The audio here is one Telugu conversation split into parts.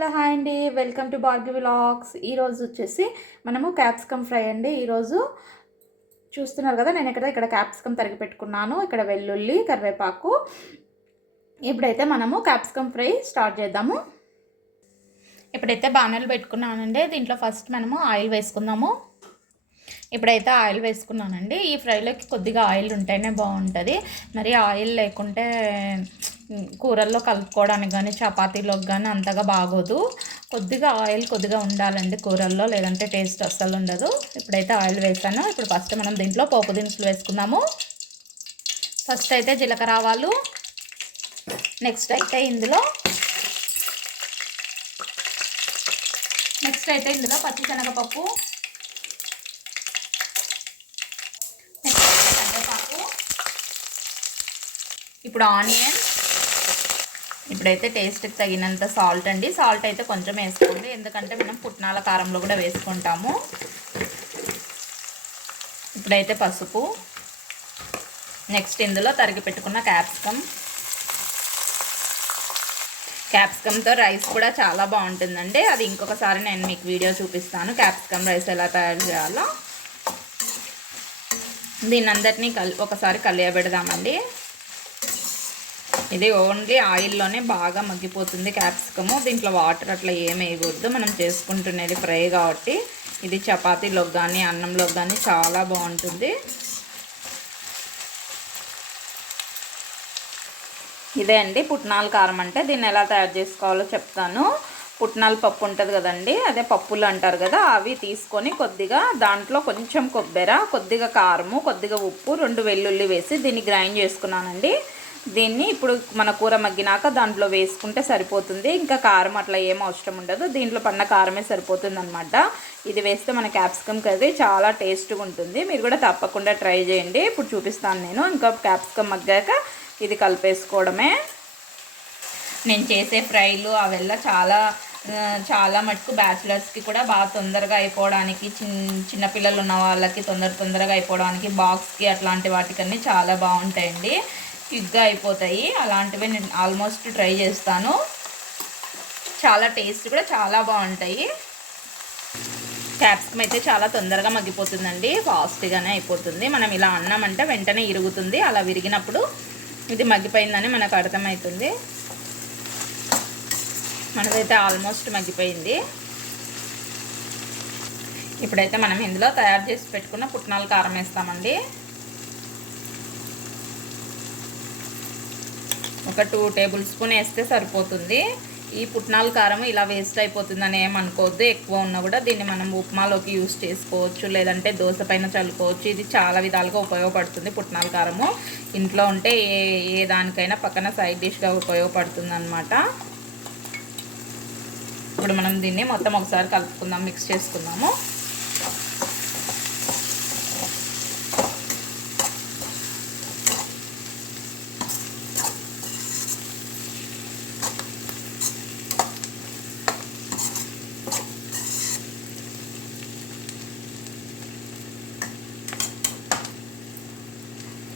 హలో హాయ్ అండి. వెల్కమ్ టు బార్గి వ్లాగ్స్ ఈరోజు వచ్చేసి మనము క్యాప్సికమ్ ఫ్రై అండి. ఈరోజు చూస్తున్నారు కదా నేను ఇక్కడ ఇక్కడ క్యాప్సికమ్ తరిగి పెట్టుకున్నాను. ఇక్కడ వెల్లుల్లి కరివేపాకు. ఇప్పుడైతే మనము క్యాప్సికమ్ ఫ్రై స్టార్ట్ చేద్దాము. ఇప్పుడైతే బాణలు పెట్టుకున్నానండి. దీంట్లో ఫస్ట్ మనము ఆయిల్ వేసుకుందాము. ఇప్పుడైతే ఆయిల్ వేసుకున్నానండి. ఈ ఫ్రైలోకి కొద్దిగా ఆయిల్ ఉంటేనే బాగుంటుంది. మరి ఆయిల్ లేకుంటే కూరల్లో కలుపుకోవడానికి కానీ చపాతీలోకి కానీ అంతగా బాగోదు. కొద్దిగా ఆయిల్ కొద్దిగా ఉండాలండి కూరల్లో లేదంటే టేస్ట్ అస్సలు ఉండదు. ఇప్పుడైతే ఆయిల్ వేసాను. ఇప్పుడు ఫస్ట్ మనం దీంట్లో పోపు దినుసులు వేసుకుందాము. ఫస్ట్ అయితే జీలకర్ర ఆవాలు. నెక్స్ట్ అయితే ఇందులో నెక్స్ట్ అయితే ఇందులో పచ్చిశనగపప్పు. నెక్స్ట్ అయితే కరివేపాకు. ఇప్పుడు ఆనియన్. ఇప్పుడైతే టేస్ట్కి తగినంత సాల్ట్ అండి. సాల్ట్ అయితే కొంచెం వేసుకోండి. ఎందుకంటే మనం పుట్నాల కారంలో కూడా వేసుకుంటాము. ఇప్పుడైతే పసుపు. నెక్స్ట్ ఇందులో తరిగి పెట్టుకున్న క్యాప్సికమ్ క్యాప్సికమ్తో రైస్ కూడా చాలా బాగుంటుందండి. అది ఇంకొకసారి నేను మీకు వీడియో చూపిస్తాను. క్యాప్సికమ్ రైస్ ఎలా తయారు చేయాలో. దీని అందరినీ కల్ ఒకసారి కలియబెడదామండి. ఇది ఓన్లీ ఆయిల్లోనే బాగా మగ్గిపోతుంది క్యాప్సికము. దీంట్లో వాటర్ అట్లా ఏమి మనం చేసుకుంటున్నది ఫ్రై కాబట్టి ఇది చపాతీలోకి కానీ అన్నంలోకి కానీ చాలా బాగుంటుంది. ఇదే అండి పుట్నాల కారం అంటే. దీన్ని ఎలా తయారు చేసుకోవాలో చెప్తాను. పుట్నాల పప్పు ఉంటుంది కదండి అదే పప్పులు అంటారు కదా అవి తీసుకొని కొద్దిగా దాంట్లో కొంచెం కొబ్బరి కొద్దిగా కారము కొద్దిగా ఉప్పు రెండు వెల్లుల్లి వేసి దీన్ని గ్రైండ్ చేసుకున్నానండి. దీన్ని ఇప్పుడు మన కూర మగ్గినాక దాంట్లో వేసుకుంటే సరిపోతుంది. ఇంకా కారం అట్లా ఏం అవసరం ఉండదు. దీంట్లో పన్న కారమే సరిపోతుంది అనమాట ఇది వేస్తే మన క్యాప్సికమ్ కర్రీ చాలా టేస్ట్గా ఉంటుంది. మీరు కూడా తప్పకుండా ట్రై చేయండి. ఇప్పుడు చూపిస్తాను నేను. ఇంకా క్యాప్సికమ్ మగ్గాక ఇది కలిపేసుకోవడమే. నేను చేసే ఫ్రైలు అవెల్లా చాలా చాలా మటుకు బ్యాచిలర్స్కి కూడా బాగా తొందరగా అయిపోవడానికి చిన్న చిన్నపిల్లలు ఉన్న వాళ్ళకి తొందర తొందరగా అయిపోవడానికి బాక్స్కి అట్లాంటి వాటికన్నీ చాలా బాగుంటాయండి. క్విక్గా అయిపోతాయి. అలాంటివి నేను ఆల్మోస్ట్ ట్రై చేస్తాను. చాలా టేస్ట్ కూడా చాలా బాగుంటాయి. క్యాప్సికమ్ అయితే చాలా తొందరగా మగ్గిపోతుందండి. ఫాస్ట్గానే అయిపోతుంది. మనం ఇలా అన్నామంటే వెంటనే ఇరుగుతుంది. అలా విరిగినప్పుడు ఇది మగ్గిపోయిందని మనకు అర్థమవుతుంది. మనదైతే ఆల్మోస్ట్ మగ్గిపోయింది. ఇప్పుడైతే మనం ఇందులో తయారు చేసి పెట్టుకున్న పుట్నాల కారం వేస్తామండి. ఒక టూ టేబుల్ స్పూన్ వేస్తే సరిపోతుంది. ఈ పుట్నాల కారం ఇలా వేస్ట్ అయిపోతుందని ఏమనుకోవద్దు ఎక్కువ ఉన్నా కూడా దీన్ని మనం ఉప్మాలోకి యూస్ చేసుకోవచ్చు లేదంటే దోశ పైన చల్లుకోవచ్చు. ఇది చాలా విధాలుగా ఉపయోగపడుతుంది పుట్నాల కారము. ఇంట్లో ఉంటే ఏ ఏ దానికైనా పక్కన సైడ్ డిష్గా ఉపయోగపడుతుంది అనమాట ఇప్పుడు మనం దీన్ని మొత్తం ఒకసారి కలుపుకుందాం మిక్స్ చేసుకుందాము.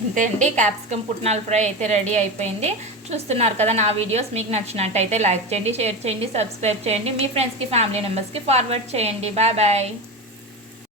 అంతే అండి. క్యాప్సికమ్ పుట్నాల ఫ్రై అయితే రెడీ అయిపోయింది. చూస్తున్నారు కదా నా వీడియోస్ మీకు నచ్చినట్టయితే లైక్ చేయండి షేర్ చేయండి సబ్స్క్రైబ్ చేయండి. మీ ఫ్రెండ్స్కి ఫ్యామిలీ మెంబర్స్కి ఫార్వర్డ్ చేయండి. Bye bye